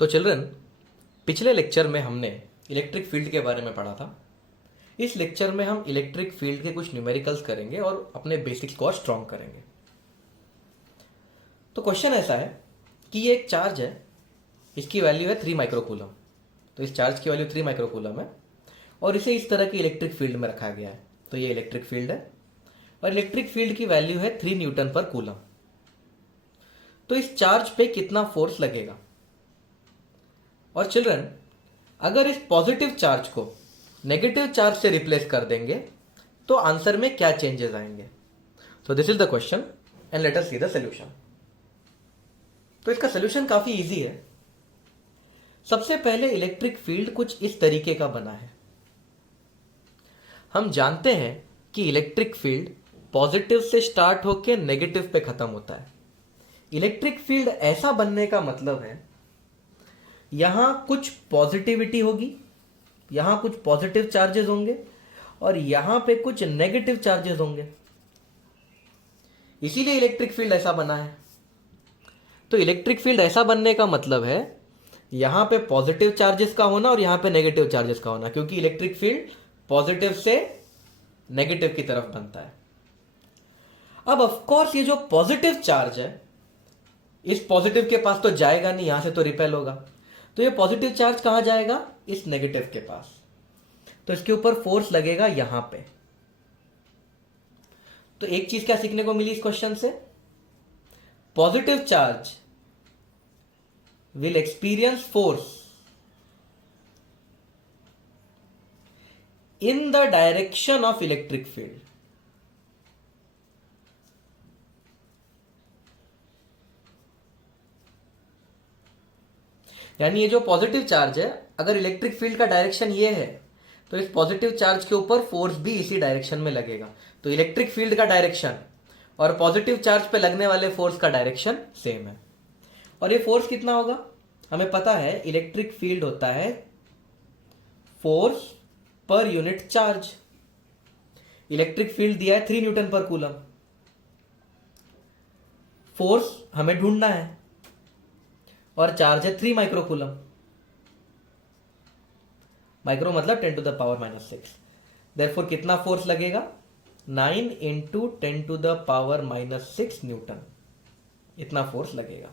तो चिल्ड्रन, पिछले लेक्चर में हमने इलेक्ट्रिक फील्ड के बारे में पढ़ा था। इस लेक्चर में हम इलेक्ट्रिक फील्ड के कुछ न्यूमेरिकल्स करेंगे और अपने बेसिक्स को स्ट्रॉन्ग करेंगे। तो क्वेश्चन ऐसा है कि ये एक चार्ज है, इसकी वैल्यू है 3 माइक्रोकूलम। तो इस चार्ज की वैल्यू 3 माइक्रोकूलम है और इसे इस तरह की इलेक्ट्रिक फील्ड में रखा गया है। तो ये इलेक्ट्रिक फील्ड है और इलेक्ट्रिक फील्ड की वैल्यू है 3 न्यूटन पर कूलम। तो इस चार्ज पे कितना फोर्स लगेगा? और चिल्ड्रन, अगर इस पॉजिटिव चार्ज को नेगेटिव चार्ज से रिप्लेस कर देंगे तो आंसर में क्या चेंजेस आएंगे? तो this is the question and let us see the solution. तो इसका सॉल्यूशन काफी इजी है। सबसे पहले इलेक्ट्रिक फील्ड कुछ इस तरीके का बना है। हम जानते हैं कि इलेक्ट्रिक फील्ड पॉजिटिव से स्टार्ट होकर नेगेटिव पे खत्म होता है। इलेक्ट्रिक फील्ड ऐसा बनने का मतलब है यहां कुछ पॉजिटिविटी होगी, यहां कुछ पॉजिटिव चार्जेस होंगे और यहां पे कुछ नेगेटिव चार्जेस होंगे। इसीलिए इलेक्ट्रिक फील्ड ऐसा बना है। तो इलेक्ट्रिक फील्ड ऐसा बनने का मतलब है यहां पे पॉजिटिव चार्जेस का होना और यहां पे नेगेटिव चार्जेस का होना, क्योंकि इलेक्ट्रिक फील्ड पॉजिटिव से नेगेटिव की तरफ बनता है। अब ऑफ कोर्स ये जो पॉजिटिव चार्ज है, इस पॉजिटिव के पास तो जाएगा नहीं, यहां से तो रिपेल होगा। तो ये पॉजिटिव चार्ज कहां जाएगा? इस नेगेटिव के पास। तो इसके ऊपर फोर्स लगेगा यहां पे। तो एक चीज क्या सीखने को मिली इस क्वेश्चन से? Positive charge will experience force in the direction of electric field. यानी ये जो पॉजिटिव चार्ज है, अगर इलेक्ट्रिक फील्ड का डायरेक्शन ये है तो इस पॉजिटिव चार्ज के ऊपर फोर्स भी इसी डायरेक्शन में लगेगा। तो इलेक्ट्रिक फील्ड का डायरेक्शन और पॉजिटिव चार्ज पे लगने वाले फोर्स का डायरेक्शन सेम है। और ये फोर्स कितना होगा? हमें पता है इलेक्ट्रिक फील्ड होता है force per unit charge. Electric field दिया है 3 न्यूटन पर कूलम। फोर्स हमें ढूंढना है और चार्ज है 3 माइक्रोकूलम। माइक्रो मतलब 10 टू द पावर -6। देयरफॉर कितना फोर्स लगेगा? 9 into 10 to the power -6 newton. इतना फोर्स लगेगा।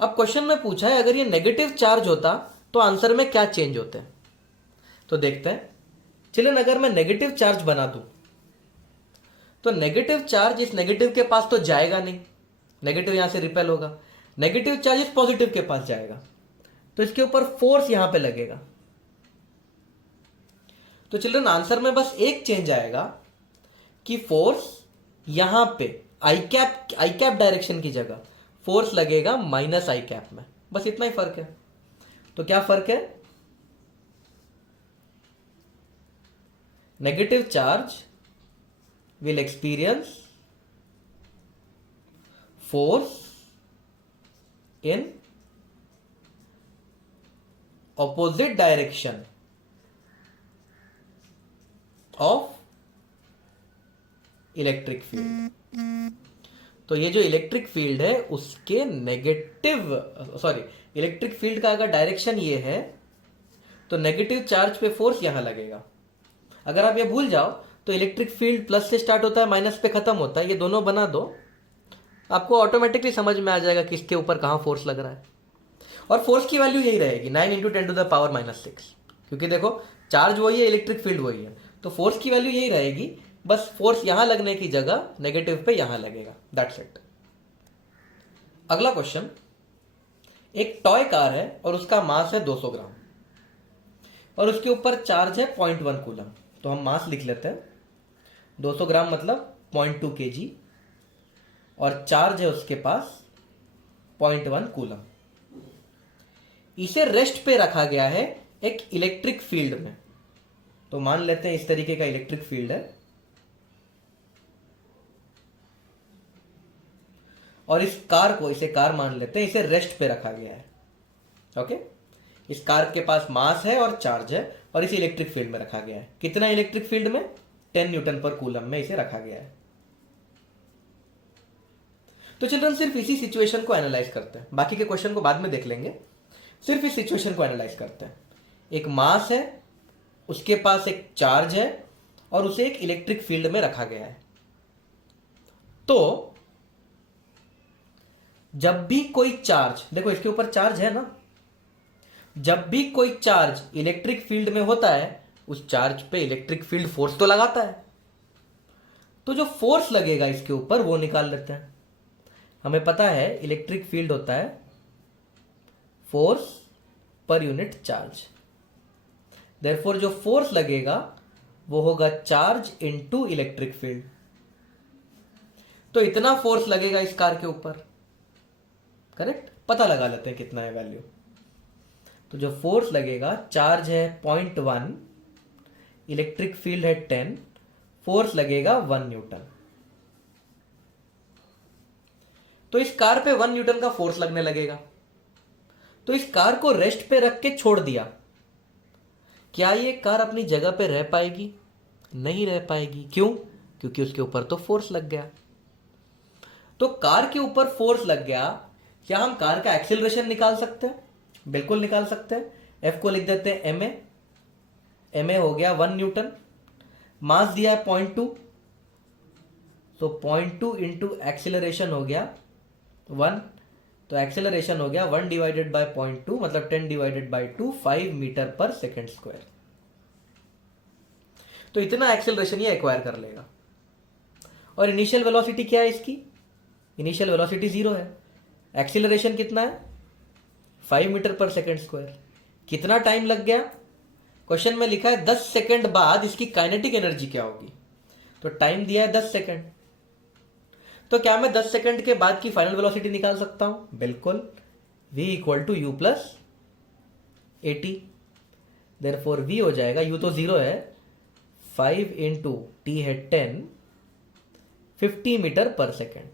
अब क्वेश्चन में पूछा है अगर ये नेगेटिव चार्ज होता तो आंसर में क्या चेंज होते हैं? तो देखते हैं। चलिए, अगर मैं नेगेटिव चार्ज बना दूं तो नेगेटिव चार्ज इस नेगेटिव के पास तो जाएगा नहीं, नेगेटिव यहां से रिपेल होगा। नेगेटिव चार्ज इस पॉजिटिव के पास जाएगा तो इसके ऊपर फोर्स यहां पे लगेगा। तो चिल्ड्रन, आंसर में बस एक चेंज आएगा कि फोर्स यहां पे आई कैप डायरेक्शन की जगह फोर्स लगेगा माइनस आई कैप में। बस इतना ही फर्क है। तो क्या फर्क है? Negative charge will experience force in opposite direction of electric field. तो ये जो इलेक्ट्रिक फील्ड है उसके इलेक्ट्रिक फील्ड का अगर डायरेक्शन ये है तो नेगेटिव चार्ज पे फोर्स यहां लगेगा। अगर आप ये भूल जाओ तो इलेक्ट्रिक फील्ड प्लस से स्टार्ट होता है, माइनस पे खत्म होता है। ये दोनों बना दो, आपको ऑटोमेटिकली समझ में आ जाएगा कि इसके ऊपर कहां फोर्स लग रहा है। और फोर्स की वैल्यू यही रहेगी 9 इंटू 10 टू द पावर -6, क्योंकि देखो चार्ज वही है, इलेक्ट्रिक फील्ड वही है। तो फोर्स की वैल्यू यही रहेगी, बस फोर्स यहां लगने की जगह नेगेटिव पे यहां लगेगा। That's it. अगला क्वेश्चन, एक टॉय कार है और उसका मास है 200 ग्राम और उसके ऊपर चार्ज है 0.1 कूलम। तो हम मास लिख लेते हैं। 200 ग्राम मतलब 0.2 kg और चार्ज है उसके पास 0.1 कूलम। इसे रेस्ट पे रखा गया है एक इलेक्ट्रिक फील्ड में। तो मान लेते हैं इस तरीके का इलेक्ट्रिक फील्ड है और इस कार को, इसे कार मान लेते हैं, इसे रेस्ट पे रखा गया है। ओके, इस कार के पास मास है और चार्ज है और इसे इलेक्ट्रिक फील्ड में रखा गया है। कितना इलेक्ट्रिक फील्ड में? 10 न्यूटन पर कूलम में इसे रखा गया है। तो चिल्ड्रन, सिर्फ इसी सिचुएशन को एनालाइज करते हैं, बाकी के क्वेश्चन को बाद में देख लेंगे। सिर्फ इस सिचुएशन को एनालाइज करते हैं। एक मास है, उसके पास एक चार्ज है और उसे एक इलेक्ट्रिक फील्ड में रखा गया है। तो जब भी कोई चार्ज, देखो इसके ऊपर चार्ज है ना, जब भी कोई चार्ज इलेक्ट्रिक फील्ड में होता है उस चार्ज पे इलेक्ट्रिक फील्ड फोर्स तो लगाता है। तो जो फोर्स लगेगा इसके ऊपर वो निकाल लेते हैं। हमें पता है इलेक्ट्रिक फील्ड होता है force per unit charge. Therefore जो फोर्स लगेगा वो होगा चार्ज इनटू इलेक्ट्रिक फील्ड। तो इतना फोर्स लगेगा इस कार के ऊपर, करेक्ट। पता लगा लेते हैं कितना है वैल्यू। तो जो फोर्स लगेगा, चार्ज है 0.1, इलेक्ट्रिक फील्ड है 10, फोर्स लगेगा 1 न्यूटन। तो इस कार पे 1 न्यूटन का फोर्स लगने लगेगा। तो इस कार को रेस्ट पे रख के छोड़ दिया, क्या ये कार अपनी जगह पे रह पाएगी? नहीं रह पाएगी। क्यों? क्योंकि उसके ऊपर तो फोर्स लग गया। तो कार के ऊपर फोर्स लग गया, क्या हम कार का एक्सीलरेशन निकाल सकते हैं? बिल्कुल निकाल सकते हैं। एफ को लिख देते हैं एम ए। एम ए हो गया 1 न्यूटन, मास दिया है 0.2, तो 0.2 इंटू एक्सीलरेशन हो गया 1, तो एक्सेलरेशन हो गया 1 डिवाइडेड बाय 0.2 मतलब 10 divided by 2, 5 metre per second square. तो इतना एक्सेलरेशन ये एक्वायर कर लेगा। और इनिशियल वेलोसिटी क्या है इसकी? इनिशियल वेलोसिटी 0 है। एक्सेलरेशन कितना है? 5 मीटर पर सेकेंड स्क्वायर। कितना टाइम लग गया? क्वेश्चन में लिखा है 10 सेकेंड बाद इसकी काइनेटिक एनर्जी क्या होगी, तो टाइम दिया है 10 सेकेंड। तो क्या मैं 10 सेकंड के बाद की फाइनल वेलोसिटी निकाल सकता हूं? बिल्कुल। v equal to u plus a t. Therefore v हो जाएगा, u तो 0 है, 5 इंटू टी है 10, 50 मीटर पर सेकेंड,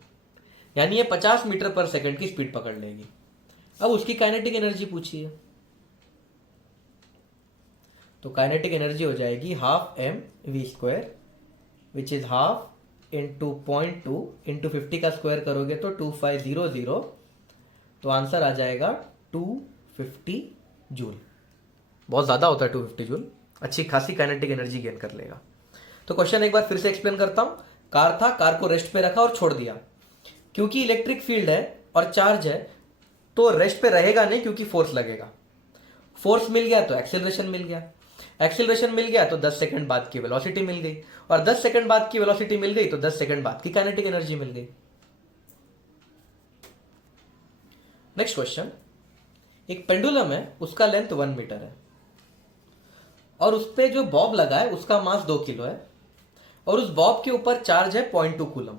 यानी ये 50 मीटर पर सेकेंड की स्पीड पकड़ लेगी। अब उसकी काइनेटिक एनर्जी पूछिए, तो काइनेटिक एनर्जी हो जाएगी half m v square, which is half into 0.2 into 50 का स्क्वायर करोगे तो 2500, तो आंसर आ जाएगा 250 जूल। बहुत ज़्यादा होता है 250 जूल, अच्छी खासी काइनेटिक एनर्जी गेन कर लेगा। तो क्वेश्चन एक बार फिर से एक्सप्लेन करता हूँ। कार था, कार को रेस्ट पे रखा और छोड़ दिया। क्योंकि इलेक्ट्रिक फील्ड है और चार्ज है तो रेस्ट पे रहेगा नहीं, क्योंकि फोर्स लगेगा। फोर्स मिल गया तो एक्सेलरेशन मिल गया, एक्सेलरेशन मिल गया तो 10 सेकंड बाद की वेलोसिटी मिल गई, और 10 सेकंड बाद की वेलोसिटी मिल गई तो 10 सेकंड बाद की काइनेटिक एनर्जी मिल गई। नेक्स्ट क्वेश्चन, एक पेंडुलम है, उसका लेंथ 1 मीटर है और उस पे जो बॉब लगा है उसका मास 2 किलो है और उस बॉब के ऊपर चार्ज है 0.2 कूलम।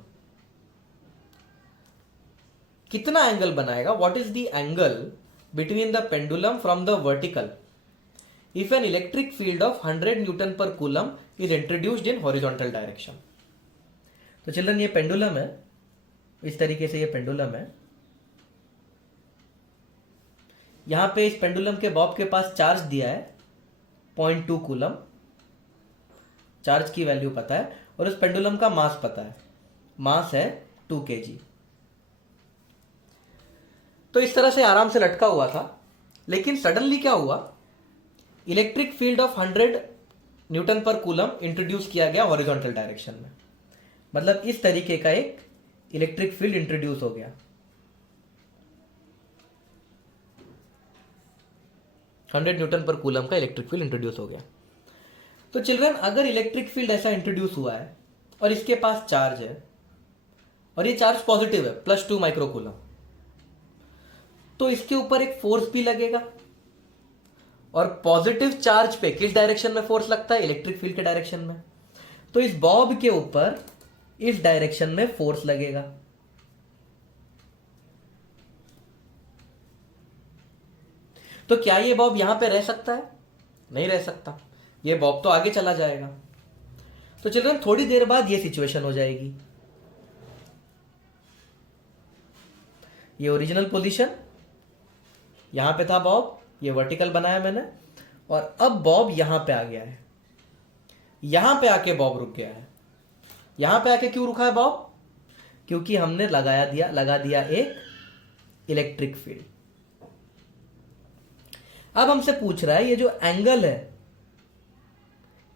कितना एंगल बनाएगा? What is the angle between the pendulum from the vertical if an electric field of 100 Newton per coulomb is introduced in horizontal direction? तो चिल्ड्रन ये पेंडुलम है, इस तरीके से ये पेंडुलम है। यहां पे इस पेंडुलम के बॉब के पास चार्ज दिया है 0.2 कूलम, चार्ज की वैल्यू पता है और उस पेंडुलम का मास पता है, मास है 2 kg। तो इस तरह से आराम से लटका हुआ था, लेकिन सडनली क्या हुआ, इलेक्ट्रिक फील्ड ऑफ 100 न्यूटन पर कूलम इंट्रोड्यूस किया गया हॉरिजॉन्टल डायरेक्शन में। मतलब इस तरीके का एक इलेक्ट्रिक फील्ड इंट्रोड्यूस हो गया। 100 न्यूटन पर कूलम का इलेक्ट्रिक फील्ड इंट्रोड्यूस हो गया। तो चिल्ड्रन, अगर इलेक्ट्रिक फील्ड ऐसा इंट्रोड्यूस हुआ है और इसके पास चार्ज है और ये चार्ज पॉजिटिव है +2 माइक्रो कूलम, तो इसके ऊपर एक फोर्स भी लगेगा। और पॉजिटिव चार्ज पे किस डायरेक्शन में फोर्स लगता है? इलेक्ट्रिक फील्ड के डायरेक्शन में। तो इस बॉब के ऊपर इस डायरेक्शन में फोर्स लगेगा। तो क्या ये बॉब यहां पे रह सकता है? नहीं रह सकता, ये बॉब तो आगे चला जाएगा। तो चिल्ड्रन, थोड़ी देर बाद ये सिचुएशन हो जाएगी। ये ओरिजिनल पोजीशन, यहां पे था बॉब, ये वर्टिकल बनाया मैंने, और अब बॉब यहां पे आ गया है। यहां पे आके बॉब रुक गया है। यहां पे आके क्यों रुका है बॉब? क्योंकि हमने लगा दिया एक इलेक्ट्रिक फील्ड। अब हमसे पूछ रहा है ये जो एंगल है,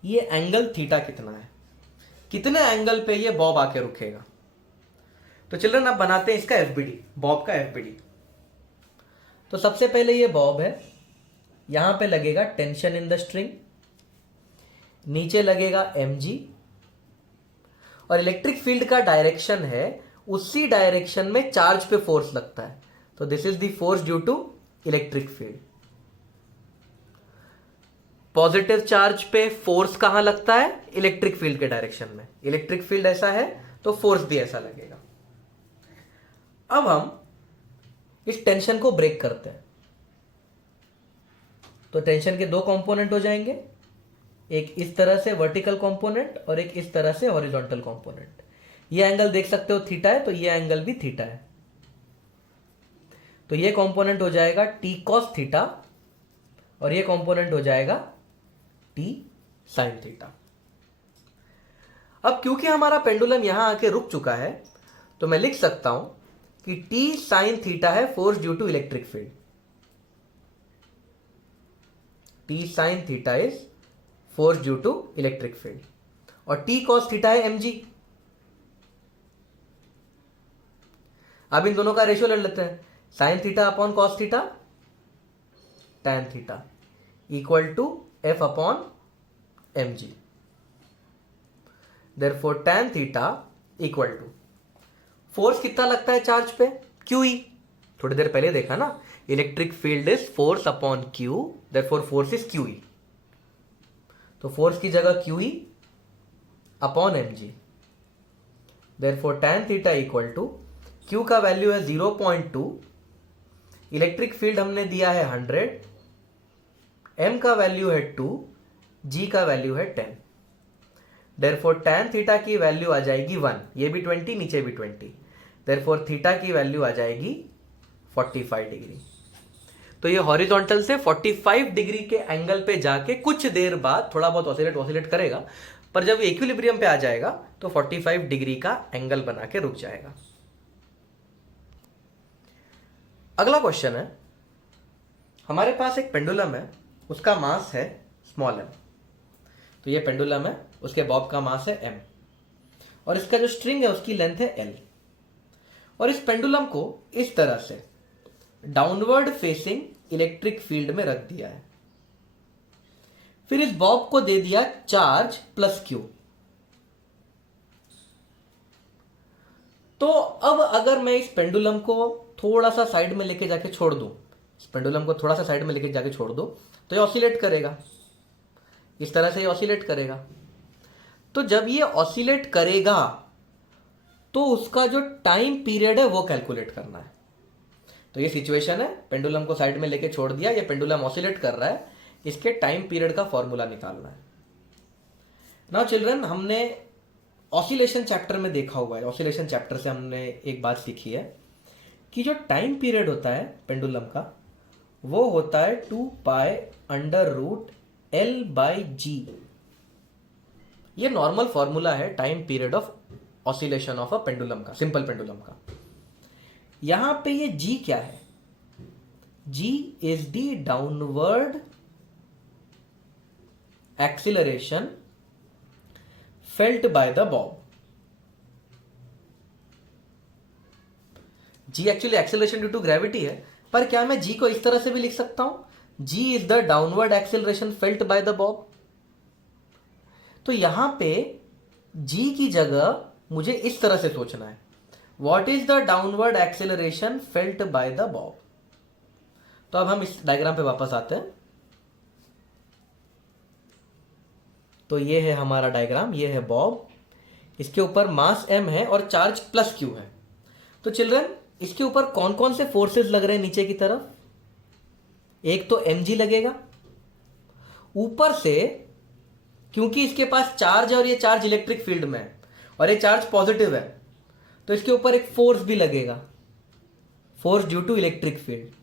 ये एंगल थीटा कितना है, कितने एंगल पे ये बॉब आके रुकेगा। तो चिल्ड्रन अब बनाते हैं इसका एफबीडी, बॉब का एफबीडी। तो सबसे पहले ये बॉब है, यहां पे लगेगा टेंशन इन द स्ट्रिंग, नीचे लगेगा mg, और इलेक्ट्रिक फील्ड का डायरेक्शन है उसी डायरेक्शन में चार्ज पे फोर्स लगता है। तो this is the force due to electric field. Positive charge पे फोर्स कहां लगता है, इलेक्ट्रिक फील्ड के डायरेक्शन में। इलेक्ट्रिक फील्ड ऐसा है तो फोर्स भी ऐसा लगेगा। अब हम इस टेंशन को ब्रेक करते हैं, तो टेंशन के दो कंपोनेंट हो जाएंगे, एक इस तरह से वर्टिकल कंपोनेंट और एक इस तरह से हॉरिजॉन्टल कंपोनेंट। ये एंगल देख सकते हो थीटा है, तो ये एंगल भी थीटा है। तो ये कंपोनेंट हो जाएगा t cos थीटा और ये कंपोनेंट हो जाएगा t sin थीटा। अब क्योंकि हमारा पेंडुलम यहां आके रुक चुका है, तो मैं लिख सकता हूं कि t sin थीटा है force due to electric field. t sin theta is force due to electric field, और t cos थीटा है mg। अब इन दोनों का रेशियो ले लेते हैं, sine theta upon cos theta, tan theta equal to F upon mg। Therefore tan theta equal to, force कितना लगता है चार्ज पे, QE। थोड़ी देर पहले देखा ना, electric field is force upon Q, therefore force is QE। तो फोर्स की जगह QE upon mg, therefore tan theta equal to, Q का वैल्यू है 0.2, इलेक्ट्रिक फील्ड हमने दिया है 100, m का वैल्यू है 2, g का वैल्यू है 10। देयरफॉर टैन थीटा की वैल्यू आ जाएगी 1, ये भी 20 नीचे भी 20, देयरफॉर थीटा की वैल्यू आ जाएगी 45 डिग्री। तो ये हॉरिजॉन्टल से 45 डिग्री के एंगल पे जाके कुछ देर बाद थोड़ा बहुत ऑसिलेट करेगा, पर जब इक्विलिब्रियम पे आ जाएगा तो 45 डिग्री का एंगल बना के रुक जाएगा। अगला क्वेश्चन है, हमारे पास एक पेंडुलम है, उसका मास है स्मॉल m। तो ये पेंडुलम है, उसके बॉब का मास है m, और इसका जो स्ट्रिंग है उसकी लेंथ है l। और इस पेंडुलम को इस तरह से डाउनवर्ड फेसिंग इलेक्ट्रिक फील्ड में रख दिया है, फिर इस बॉब को दे दिया चार्ज प्लस Q। तो अब अगर मैं इस पेंडुलम को थोड़ा सा साइड में लेके जाके छोड़ दूं, इस पेंडुलम को थोड़ा सा साइड में लेके जाके छोड़ दूं, तो ये ऑसिलेट करेगा, इस तरह से ये ऑसिलेट करेगा। तो जब ये ऑसिलेट करेगा तो उसका जो टाइम पीरियड है वो कैलकुलेट करना है। तो ये सिचुएशन है, पेंडुलम को साइड में लेके छोड़ दिया, ये पेंडुलम ऑसिलेट कर रहा है, इसके टाइम पीरियड का फॉर्मूला निकालना है। नाउ चिल्ड्रन, हमने ऑसिलेशन चैप्टर में देखा हुआ है, ऑसिलेशन चैप्टर से हमने एक बात सीखी है कि जो टाइम पीरियड होता है पेंडुलम का, वो होता है 2 pi under root L by G। ये नॉर्मल फॉर्मूला है time period of oscillation of a pendulum का, सिंपल पेंडुलम का। यहां पे ये G क्या है, G is the downward acceleration felt by the bob. G actually acceleration due to gravity है, पर क्या मैं G को इस तरह से भी लिख सकता हूं, G is the downward acceleration felt by the Bob. तो यहां पे G की जगह मुझे इस तरह से सोचना है, what is the downward acceleration felt by the Bob. तो अब हम इस डायग्राम पे वापस आते हैं। तो ये है हमारा डायग्राम, ये है बॉब, इसके ऊपर मास m है और चार्ज प्लस Q है। तो चिल्ड्रन, इसके ऊपर कौन कौन से फोर्सेस लग रहे हैं नीचे की तरफ, एक तो mg लगेगा, ऊपर से क्योंकि इसके पास चार्ज है और ये चार्ज इलेक्ट्रिक फील्ड में है और ये चार्ज पॉजिटिव है, तो इसके ऊपर एक फोर्स भी लगेगा, force due to electric field.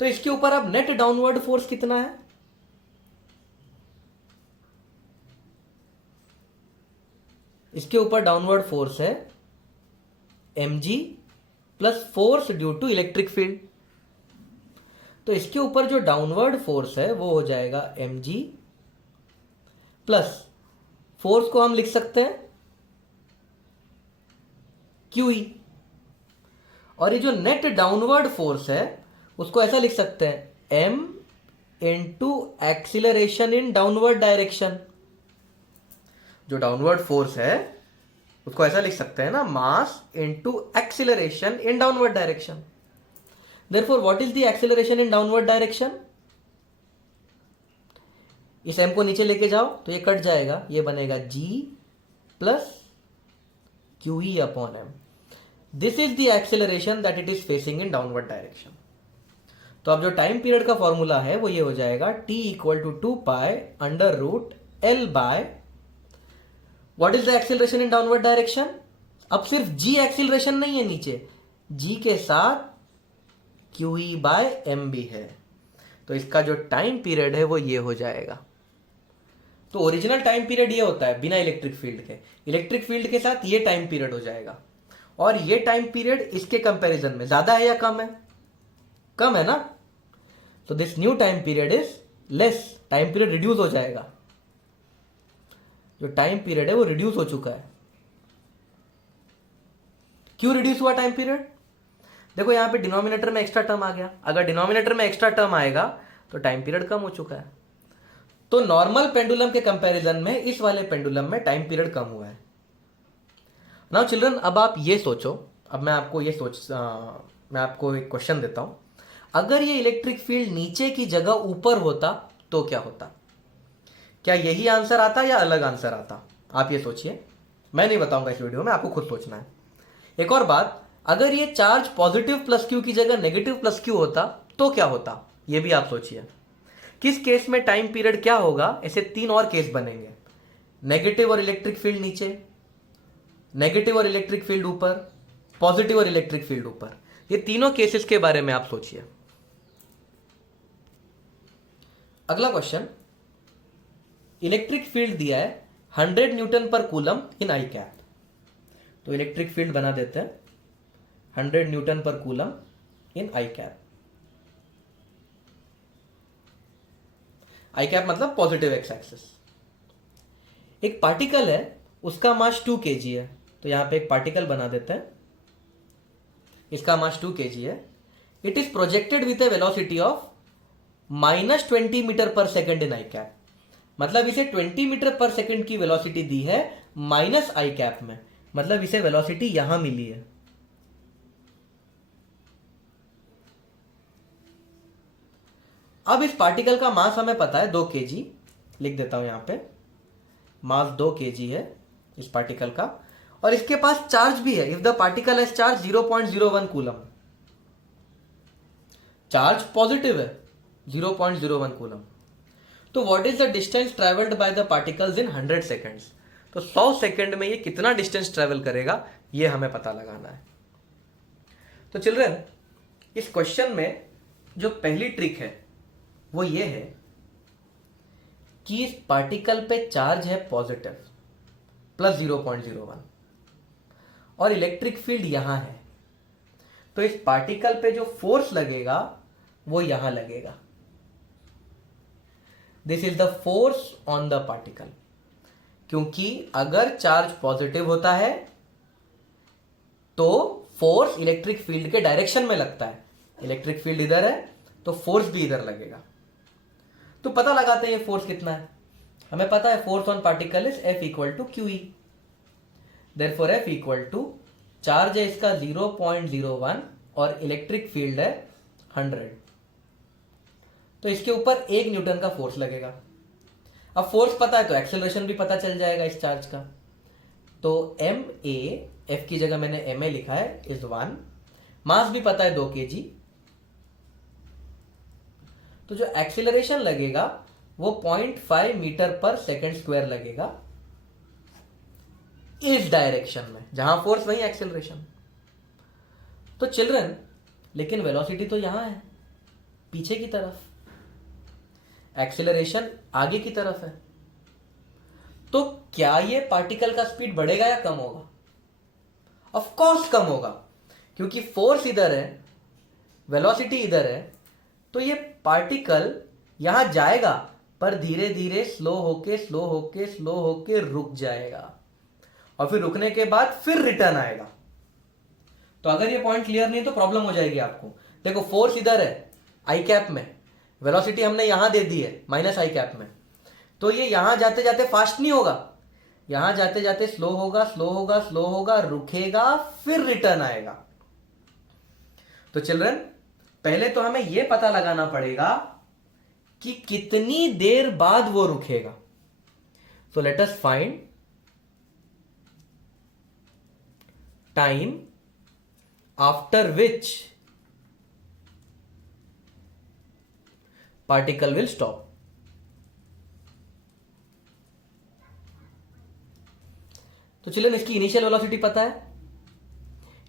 तो इसके ऊपर अब नेट डाउनवर्ड फोर्स कितना है, इसके ऊपर डाउनवर्ड फोर्स है mg plus force due to electric field. तो इसके ऊपर जो डाउनवर्ड फोर्स है वो हो जाएगा mg प्लस फोर्स को हम लिख सकते हैं QE, और ये जो नेट डाउनवर्ड फोर्स है उसको ऐसा लिख सकते हैं m into acceleration in downward direction. जो डाउनवर्ड फोर्स है उसको ऐसा लिख सकते हैं ना, mass into acceleration in downward direction. Therefore what is the acceleration in downward direction? इस m को नीचे लेके जाओ तो ये कट जाएगा, ये बनेगा g plus QE upon m। This is the acceleration that it is facing in downward direction. तो अब जो टाइम पीरियड का फॉर्मूला है वो ये हो जाएगा t equal to 2 pi under root l by what is the acceleration in downward direction. अब सिर्फ g एक्सीलरेशन नहीं है नीचे, g के साथ QE बाय m भी है, तो इसका जो टाइम पीरियड है वो ये हो जाएगा। तो ओरिजिनल टाइम पीरियड ये होता है बिना इलेक्ट्रिक फील्ड के, इलेक्ट्रिक फील्ड के साथ ये टाइम पीरियड हो जाएगा, और ये टाइम पीरियड इसके कंपैरिजन में ज्यादा है या कम है? कम है ना, तो this new time period is less, time period reduce हो जाएगा। जो टाइम पीरियड है वो रिड्यूस हो चुका है। क्यों रिड्यूस हुआ टाइम पीरियड? देखो यहां पे डिनोमिनेटर में एक्स्ट्रा टर्म आ गया, अगर डिनोमिनेटर में एक्स्ट्रा टर्म आएगा तो टाइम पीरियड कम हो चुका है। तो नॉर्मल पेंडुलम के कंपैरिजन में इस वाले पेंडुलम में टाइम पीरियड कम हुआ है। नाउ चिल्ड्रन, अब आप ये सोचो, अब मैं आपको एक क्वेश्चन देता हूं, अगर ये इलेक्ट्रिक फील्ड नीचे की जगह ऊपर होता तो क्या होता? क्या यही आंसर आता या अलग आंसर आता? आप ये सोचिए, मैं नहीं बताऊंगा इस वीडियो में, आपको खुद सोचना है। एक और बात, अगर ये चार्ज पॉजिटिव प्लस क्यू की जगह नेगेटिव प्लस क्यू होता तो क्या होता, ये भी आप सोचिए। किस केस में टाइम पीरियड क्या होगा? ऐसे 3 और केस बनेंगे, नेगेटिव और इलेक्ट्रिक फील्ड नीचे, नेगेटिव और इलेक्ट्रिक फील्ड ऊपर, पॉजिटिव और इलेक्ट्रिक फील्ड ऊपर। ये तीनों केसेस के बारे में आप सोचिए। अगला क्वेश्चन, इलेक्ट्रिक फील्ड दिया है 100 न्यूटन पर कूलम इन आई कैप। तो इलेक्ट्रिक फील्ड बना देते हैं 100 न्यूटन पर coulomb in i cap. I cap मतलब पॉजिटिव एक्स एक्सिस। एक पार्टिकल है, उसका मास 2 kg है, तो यहां पे एक पार्टिकल बना देते हैं, इसका मास 2 kg है। It is projected with a velocity of -20 meter per second in i cap. मतलब इसे 20 मीटर पर सेकेंड की वेलोसिटी दी है माइनस आई कैप में, मतलब इसे वेलोसिटी यहां मिली है। अब इस पार्टिकल का मास हमें पता है 2 kg, लिख देता हूं यहां पे, मास 2 kg है इस पार्टिकल का, और इसके पास चार्ज भी है। If the particle has charge 0.01 coulomb, charge positive है 0.01 कूलम। तो what is the distance travelled by the particles in 100 seconds? तो 100 सेकेंड में ये कितना डिस्टेंस ट्रेवल करेगा ये हमें पता लगाना है। तो चिल्ड्रन, इस क्वेश्चन में जो पहली ट्रिक है वो ये है कि इस पार्टिकल पे चार्ज है पॉजिटिव प्लस 0.01 और इलेक्ट्रिक फील्ड यहां है, तो इस पार्टिकल पे जो फोर्स लगेगा वो यहां लगेगा। This is the force on the particle, क्योंकि अगर चार्ज पॉजिटिव होता है तो फोर्स इलेक्ट्रिक फील्ड के डायरेक्शन में लगता है, इलेक्ट्रिक फील्ड इधर है तो फोर्स भी इधर लगेगा। तो पता लगाते हैं ये फोर्स कितना है। हमें पता है force on particle is F equal to QE, therefore F equal to charge है इसका 0.01 और इलेक्ट्रिक फील्ड है 100, तो इसके ऊपर 1 न्यूटन का फोर्स लगेगा। अब फोर्स पता है तो एक्सेलरेशन भी पता चल जाएगा इस चार्ज का। तो MA, F की जगह मैंने MA लिखा है, इज 1, मास भी पता है 2 kg, तो जो एक्सेलरेशन लगेगा वो 0.5 मीटर पर सेकेंड स्क्वायर लगेगा इस डायरेक्शन में, जहां फोर्स वही एक्सेलरेशन। तो चिल्ड्रन, लेकिन वेलोसिटी तो यहां है पीछे की तरफ, एक्सेलरेशन आगे की तरफ है, तो क्या ये पार्टिकल का स्पीड बढ़ेगा या कम होगा? ऑफ कोर्स कम होगा, क्योंकि फोर्स इधर है, वेलोसिटी इधर है, तो ये पार्टिकल यहां जाएगा पर धीरे धीरे स्लो होके रुक जाएगा और फिर रुकने के बाद फिर रिटर्न आएगा। तो अगर ये पॉइंट क्लियर नहीं तो प्रॉब्लम हो जाएगी आपको। देखो फोर्स इधर है आई कैप में, वेलोसिटी हमने यहां दे दी है माइनस आई कैप में, तो ये यहां जाते जाते फास्ट नहीं होगा, यहां जाते जाते स्लो होगा, रुकेगा, फिर रिटर्न आएगा। तो चिल्ड्रन पहले तो हमें यह पता लगाना पड़ेगा कि कितनी देर बाद वो रुकेगा। So let us find time after which particle will stop. तो चिल्ड्रन इसकी इनिशियल वेलोसिटी पता है,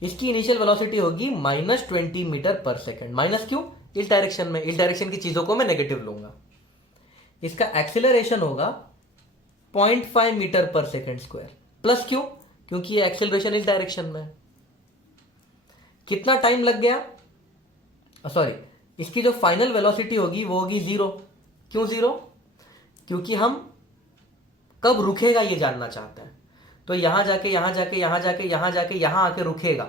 इसकी इनिशियल वेलोसिटी होगी -20 मीटर पर सेकेंड। माइनस क्यों? इस डायरेक्शन में, इस डायरेक्शन की चीजों को मैं नेगेटिव लूंगा। इसका एक्सेलरेशन होगा 0.5 metre per second square. Plus क्यों? क्योंकि ये एक्सेलरेशन इस डायरेक्शन में। कितना टाइम लग गया? सॉरी, इसकी जो फाइनल वेलोसिटी होगी वो होगी 0। क्यों 0? क्योंकि हम कब रुकेगा ये जानना चाहते हैं। तो यहां जाके यहां आके रुकेगा,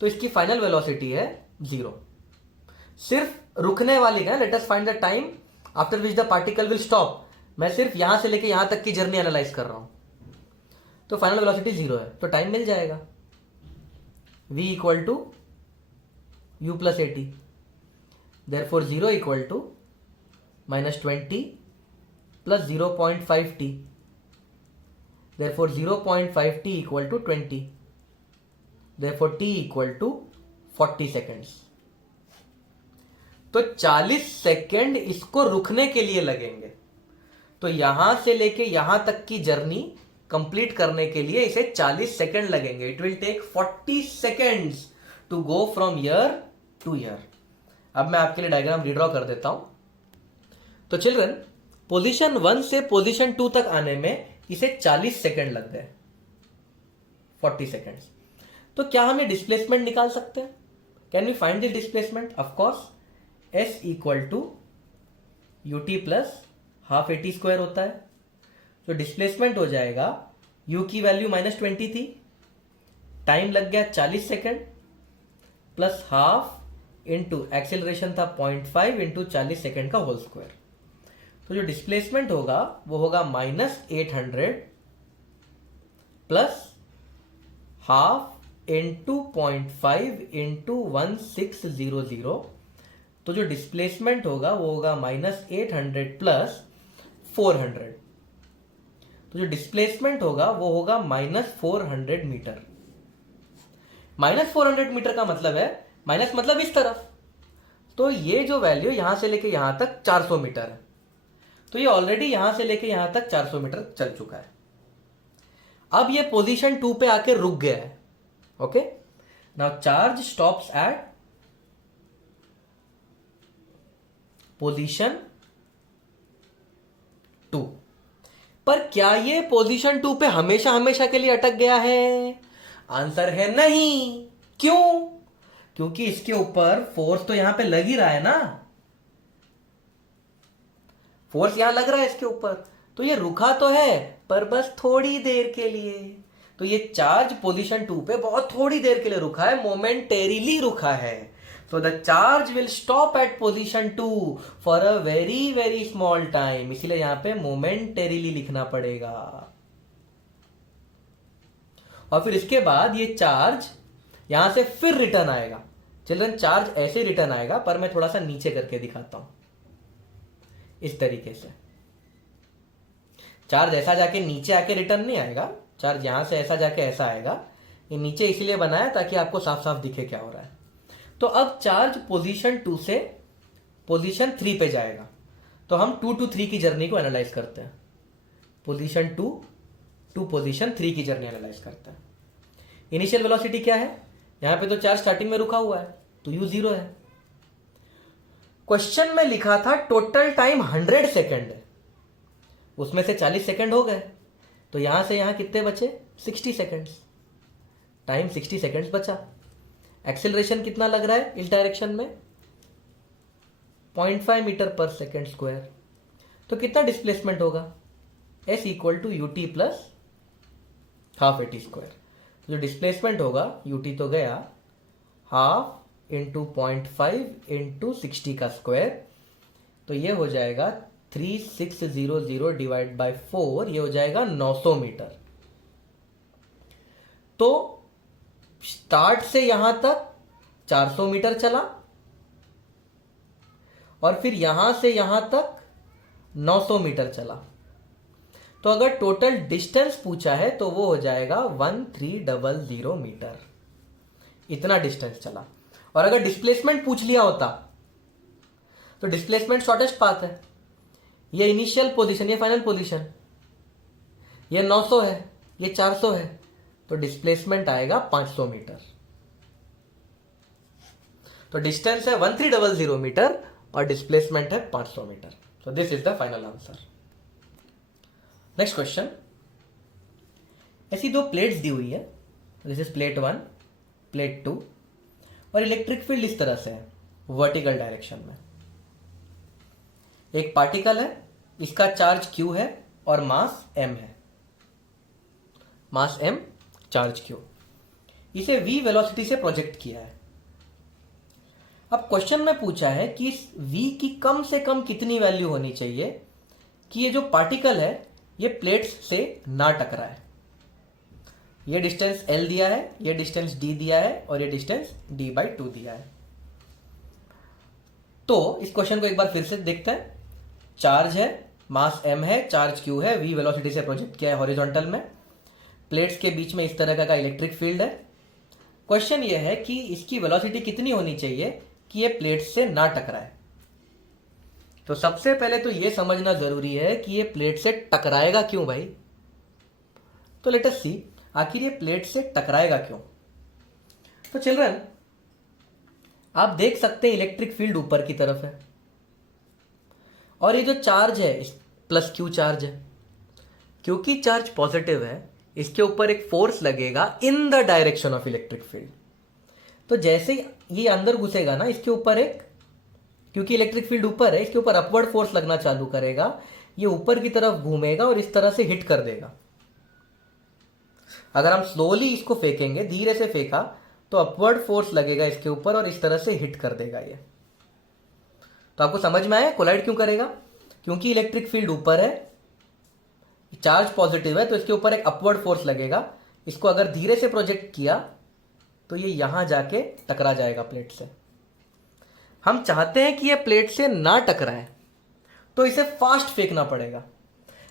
तो इसकी फाइनल वेलोसिटी है 0। सिर्फ रुकने वाली है, let us find the time after which the particle will stop. मैं सिर्फ यहां से लेके यहां तक की जर्नी एनालाइज कर रहा हूं, तो फाइनल वेलोसिटी 0 है, तो टाइम मिल जाएगा v equal to u plus 80। Therefore 0 equal to -20 plus 0.5t। Therefore 0.5t equal to 20. Therefore t equal to 40 seconds. तो 40 सेकेंड इसको रुकने के लिए लगेंगे। तो यहां से लेके यहां तक की जर्नी कंप्लीट करने के लिए इसे 40 सेकेंड लगेंगे। It will take 40 seconds to go from here to here. अब मैं आपके लिए डायग्राम रीड्रॉ कर देता हूं। तो चिल्ड्रन पोजीशन 1 से पोजीशन 2 तक आने में इसे 40 सेकंड लग गए, 40 सेकंड्स। तो क्या हम ये डिस्प्लेसमेंट निकाल सकते हैं? Can we find the displacement? Of course s equal to ut plus half AT square होता है। तो डिस्प्लेसमेंट हो जाएगा, u की वैल्यू -20 थी, टाइम लग गया 40 second, plus half into acceleration था 0.5 इंटू 40 सेकंड का होल स्क्वायर। तो जो डिस्प्लेसमेंट होगा वो होगा -800 प्लस हाफ इंटू 0.5 इंटू 1600। तो जो डिस्प्लेसमेंट होगा वो होगा -800 प्लस 400। तो जो डिस्प्लेसमेंट होगा वो होगा -400 मीटर। -400 मीटर का मतलब है, माइनस मतलब इस तरफ, तो ये जो वैल्यू यहां से लेके यहां तक 400 मीटर है। तो ये ऑलरेडी यहां से लेके यहां तक 400 मीटर चल चुका है। अब ये पोजीशन 2 पे आके रुक गया है। Okay, now charge stops at position 2। पर क्या ये पोजीशन 2 पे हमेशा हमेशा के लिए अटक गया है? आंसर है नहीं। क्यों? क्योंकि इसके ऊपर फोर्स तो यहां पे लग ही रहा है ना, फोर्स यहां लग रहा है इसके ऊपर, तो ये रुका तो है पर बस थोड़ी देर के लिए। तो ये चार्ज पोजीशन 2 पे बहुत थोड़ी देर के लिए रुका है, मोमेंटेरीली रुका है। So the charge will stop at position 2 for a very very small time. इसीलिए यहां पे मोमेंटेरीली लिखना पड़ेगा। और फिर इसके बाद ये चार्ज यहां से फिर रिटर्न आएगा। चिल्ड्रन चार्ज ऐसे रिटर्न आएगा, पर मैं थोड़ा सा नीचे करके दिखाता हूं। इस तरीके से चार्ज ऐसा जाके नीचे आके रिटर्न नहीं आएगा, चार्ज यहां से ऐसा जाके ऐसा आएगा। ये नीचे इसीलिए बनाया ताकि आपको साफ साफ दिखे क्या हो रहा है। तो अब चार्ज पोजीशन 2 से पोजीशन 3 पे जाएगा। तो हम 2 to 3 की जर्नी को एनालाइज करते हैं। पोजीशन 2 टू पोजीशन 3 की जर्नी एनालाइज करते हैं। इनिशियल वेलोसिटी क्या है? यहां पे तो चार्ज स्टार्टिंग में रुका हुआ है, तो u 0 है। क्वेश्चन में लिखा था टोटल टाइम 100 सेकेंड है, उसमें से 40 सेकेंड हो गए, तो यहां से यहां कितने बचे? 60 सेकेंड्स। टाइम 60 सेकेंड्स बचा। एक्सेलरेशन कितना लग रहा है इस डायरेक्शन में? 0.5 मीटर पर सेकेंड स्क्वायर। तो कितना डिस्प्लेसमेंट होगा? S equal to u t plus half a t square. जो डिस्प्लेसमेंट होगा UT तो गया, हाफ इंटू 0.5 इंटू 60 का स्क्वायर, तो ये हो जाएगा 3600 डिवाइड बाय 4, ये हो जाएगा 900 मीटर। तो स्टार्ट से यहां तक 400 मीटर चला और फिर यहां से यहां तक 900 मीटर चला। तो अगर टोटल डिस्टेंस पूछा है तो वो हो जाएगा 1300 मीटर। इतना डिस्टेंस चला। और अगर डिस्प्लेसमेंट पूछ लिया होता तो डिस्प्लेसमेंट शॉर्टेस्ट पाथ है, ये इनिशियल पोजीशन, ये फाइनल पोजीशन, ये 900 है, ये 400 है, तो डिस्प्लेसमेंट आएगा 500 मीटर। तो डिस्टेंस है 1300 मीटर और डिस्प्लेसमेंट है 500 मीटर। तो this is the final answer. Next question, ऐसी दो प्लेट्स दी हुई है, दिस इज प्लेट 1, प्लेट 2, और इलेक्ट्रिक फील्ड इस तरह से है वर्टिकल डायरेक्शन में। एक पार्टिकल है, इसका चार्ज Q है और मास M है, मास M, चार्ज Q। इसे v वेलोसिटी से प्रोजेक्ट किया है। अब क्वेश्चन में पूछा है कि इस v की कम से कम कितनी वैल्यू होनी चाहिए कि ये जो पार्टिकल है ये प्लेट्स से ना टकराए। ये डिस्टेंस L दिया है, ये डिस्टेंस D दिया है और ये डिस्टेंस D/2 दिया है। तो इस क्वेश्चन को एक बार फिर से देखते हैं। चार्ज है, मास M है, चार्ज Q है, v वेलोसिटी से प्रोजेक्ट किया है हॉरिजॉन्टल में। प्लेट्स के बीच में इस तरह का इलेक्ट्रिक फील्ड है। क्वेश्चन ये है कि इसकी वेलोसिटी कितनी होनी चाहिए कि ये प्लेट्स से ना टकराए। तो सबसे पहले तो ये समझना जरूरी है कि ये प्लेट से टकराएगा क्यों भाई। तो लेट अस सी, आखिर ये प्लेट से टकराएगा क्यों। तो चिल्ड्रन, आप देख सकते हैं इलेक्ट्रिक फील्ड ऊपर की तरफ है और ये जो चार्ज है प्लस Q चार्ज है। क्योंकि चार्ज पॉजिटिव है, इसके ऊपर एक फोर्स लगेगा in the direction of electric field. तो जैसे ये अंदर घुसेगा ना, इसके ऊपर एक, क्योंकि इलेक्ट्रिक फील्ड ऊपर है, इसके ऊपर अपवर्ड फोर्स लगना चालू करेगा। ये ऊपर की तरफ घूमेगा और इस तरह से हिट कर देगा। अगर हम स्लोली इसको फेंकेंगे, धीरे से फेंका, तो अपवर्ड फोर्स लगेगा इसके ऊपर और इस तरह से हिट कर देगा ये। तो आपको समझ में आया कोलाइड क्यों करेगा? क्योंकि इलेक्ट्रिक फील्ड ऊपर है, चार्ज पॉजिटिव है, तो इसके ऊपर एक अपवर्ड फोर्स लगेगा। इसको अगर धीरे से प्रोजेक्ट किया तो ये यहां जाके टकरा जाएगा प्लेट से। हम चाहते हैं कि ये प्लेट से ना टकराए, तो इसे फास्ट फेंकना पड़ेगा।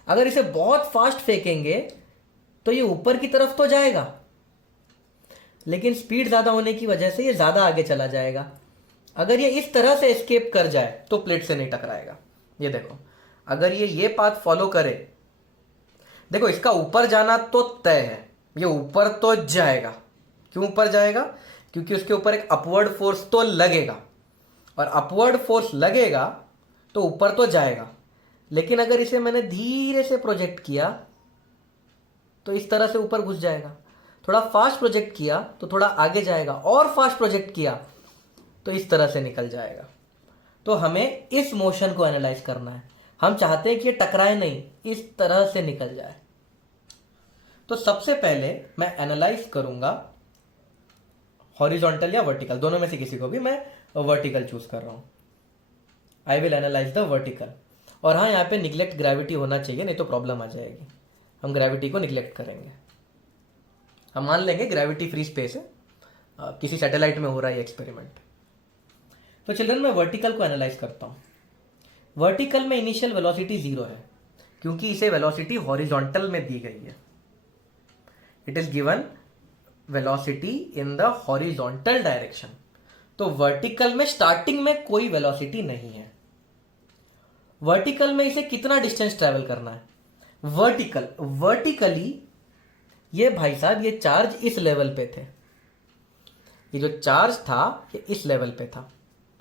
अगर इसे बहुत फास्ट फेंकेंगे तो ये ऊपर की तरफ तो जाएगा, लेकिन स्पीड ज्यादा होने की वजह से ये ज्यादा आगे चला जाएगा। अगर ये इस तरह से एस्केप कर जाए तो प्लेट से नहीं टकराएगा। ये देखो, अगर ये पाथ फॉलो करे, देखो इसका ऊपर जाना तो तय है, ये ऊपर तो जाएगा। क्यों ऊपर जाएगा? क्योंकि उसके ऊपर एक अपवर्ड फोर्स तो लगेगा, और अपवर्ड फोर्स लगेगा तो ऊपर तो जाएगा। लेकिन अगर इसे मैंने धीरे से प्रोजेक्ट किया तो इस तरह से ऊपर घुस जाएगा। थोड़ा फास्ट प्रोजेक्ट किया तो थोड़ा आगे जाएगा, और फास्ट प्रोजेक्ट किया तो इस तरह से निकल जाएगा। तो हमें इस मोशन को एनालाइज करना है। हम चाहते हैं कि ये टकराए नहीं, इस तरह से निकल जाए। तो सबसे पहले मैं एनालाइज करूंगा हॉरिजॉन्टल या वर्टिकल, दोनों में से किसी को भी। मैं वर्टिकल चूज कर रहा हूं। I will analyse the vertical. और हाँ, यहाँ पे निग्लेक्ट ग्रेविटी होना चाहिए, नहीं तो प्रॉब्लम आ जाएगी। हम ग्रेविटी को निग्लेक्ट करेंगे। हम मान लेंगे ग्रेविटी फ्री स्पेस है, किसी सैटेलाइट में हो रहा है एक्सपेरिमेंट। तो चिल्ड्रन, मैं वर्टिकल को एनालाइज करता हूँ। वर्टिकल में इनिशियल वेलोसिटी 0 है, क्योंकि इसे वेलोसिटी हॉरिजॉन्टल में दी गई है। It is given velocity in the horizontal direction. तो वर्टिकल में स्टार्टिंग में कोई वेलोसिटी नहीं है। वर्टिकल में इसे कितना डिस्टेंस ट्रेवल करना है? वर्टिकली ये भाई साहब, ये चार्ज इस लेवल पे थे। ये जो चार्ज था ये इस लेवल पे था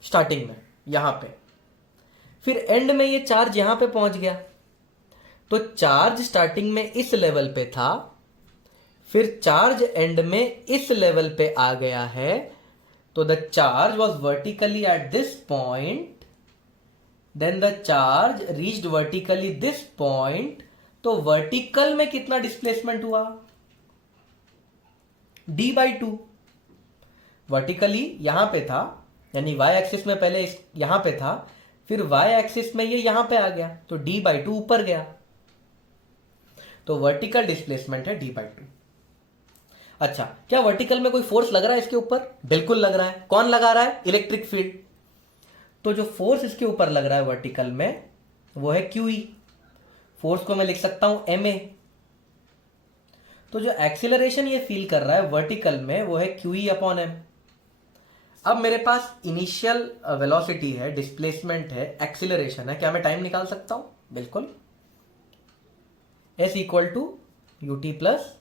स्टार्टिंग में, यहां पे। फिर एंड में ये चार्ज यहां पे पहुंच गया। तो चार्ज स्टार्टिंग में इस लेवल पे था, फिर चार्ज एंड में इस लेवल पे आ गया है। तो the charge was vertically at this point then the charge reached vertically this point, तो वर्टिकल में कितना डिस्प्लेसमेंट हुआ, d/2। वर्टिकली यहां पे था, यानी y एक्सिस में पहले यहां पे था, फिर y एक्सिस में ये यहां पे आ गया, तो d/2 ऊपर गया, तो वर्टिकल डिस्प्लेसमेंट है d/2। अच्छा, क्या वर्टिकल में कोई फोर्स लग रहा है इसके ऊपर? बिल्कुल लग रहा है। कौन लगा रहा है? Electric field. तो जो फोर्स इसके ऊपर लग रहा है वर्टिकल में, वो है QE। फोर्स को मैं लिख सकता हूं ma। तो जो एक्सीलरेशन ये फील कर रहा है वर्टिकल में, वो है QE/m। अब मेरे पास इनिशियल वेलोसिटी है, डिस्प्लेसमेंट है, एक्सीलरेशन है, क्या मैं टाइम निकाल सकता हूं? बिल्कुल। S = ut plus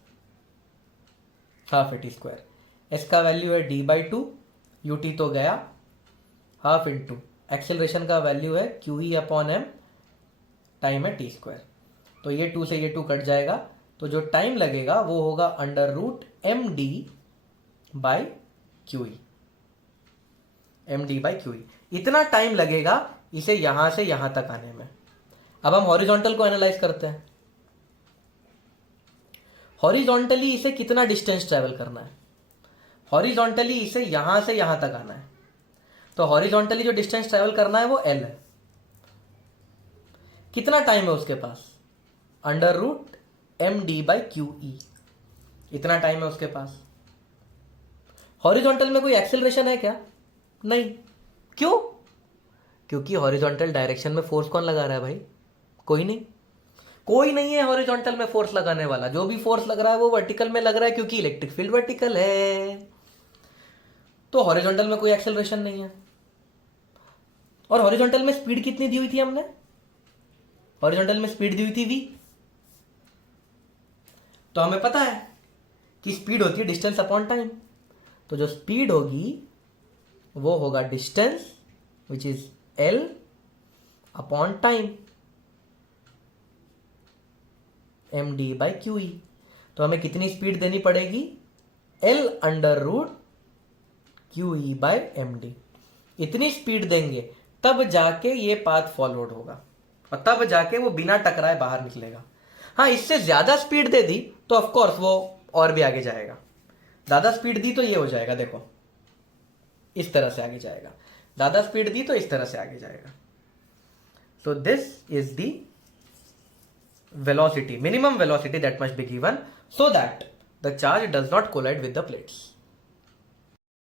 half at²। s का वैल्यू है d/2, ut तो गया, हाफ इंटू एक्सेलरेशन का वैल्यू है QE/m, टाइम है t²। तो ये 2 से ये 2 कट जाएगा, तो जो टाइम लगेगा वो होगा √md/QE। md/QE इतना टाइम लगेगा इसे यहां से यहां तक आने में। अब हम हॉरिजॉन्टल को एनालाइज करते हैं। हॉरिजॉन्टली इसे कितना डिस्टेंस ट्रेवल करना है? हॉरिजॉन्टली इसे यहां से यहां तक आना है, तो हॉरिजॉन्टली जो डिस्टेंस ट्रेवल करना है वो L है। कितना टाइम है उसके पास? √md/QE इतना टाइम है उसके पास। हॉरिजॉन्टल में कोई एक्सेलरेशन है क्या? नहीं। क्यों? क्योंकि हॉरिजॉन्टल डायरेक्शन में फोर्स कौन लगा रहा है भाई? कोई नहीं। कोई नहीं है हॉरिजॉन्टल में फोर्स लगाने वाला। जो भी फोर्स लग रहा है वो वर्टिकल में लग रहा है, क्योंकि इलेक्ट्रिक फील्ड वर्टिकल है। तो हॉरिजॉन्टल में कोई एक्सेलरेशन नहीं है। और हॉरिजॉन्टल में स्पीड कितनी दी हुई थी हमने? हॉरिजॉन्टल में स्पीड दी हुई थी v। तो हमें पता है कि स्पीड होती है डिस्टेंस अपॉन टाइम। तो जो स्पीड होगी वो होगा distance which is L upon time, md/QE। तो हमें कितनी स्पीड देनी पड़ेगी? L√QE/md। इतनी स्पीड देंगे तब जाके ये पाथ फॉलोड होगा, और तब जाके वो बिना टकराए बाहर निकलेगा। हाँ, इससे ज्यादा स्पीड दे दी तो ऑफ कोर्स वो और भी आगे जाएगा। ज्यादा स्पीड दी तो ये हो जाएगा, देखो इस तरह से आगे जाएगा। ज्यादा स्पीड दी तो इस तरह से आगे जाएगा। So this is the velocity, minimum velocity that must be given so that the charge does not collide with the plates.